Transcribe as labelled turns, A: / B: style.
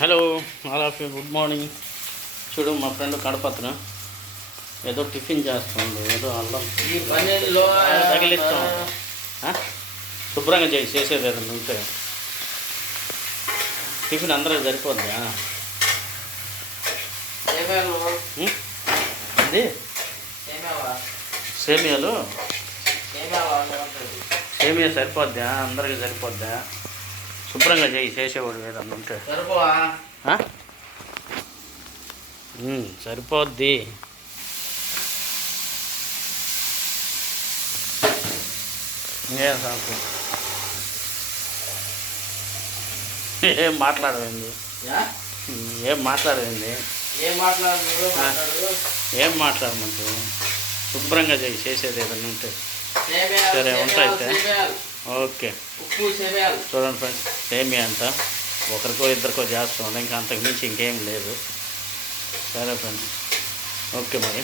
A: Hello all of you good morning. చూడు మా friend Kadapatra ఏదో టిఫిన్ చేస్తుంది ఏదో అల్లం తగిలిస్తూ? శుభ్రంగా చేసి చేసేది ఏదైనా ఉంటే. టిఫిన్ అందరికి సరిపోద్దా? అది సేమియాలు? సేమియా సరిపోద్దా? అందరికి సరిపోద్దా? శుభ్రంగా చేయి చేసేవాడు ఏదన్నా ఉంటే. సరిపోద్ది. ఏం సాకు? ఏం మాట్లాడవేంది?
B: యా?
A: ఏం మాట్లాడవేంది?
B: ఏం మాట్లాడు నువ్వే మాట్లాడు.
A: ఏం మాట్లాడమంటావు? శుభ్రంగా చేయి చేసేది ఏదన్నా ఉంటే. సరే, ఉంటాయి ఓకే.
B: ఉప్పు సేమ్యాలు.
A: చూడండి ఫ్రెండ్స్ సేమియా అంట ఒకరికో ఇద్దరికో చేస్తాం. ఇంకా అంతకు మించి ఇంకేం లేదు. సరే ఫ్రెండ్స్. ఓకే మరి.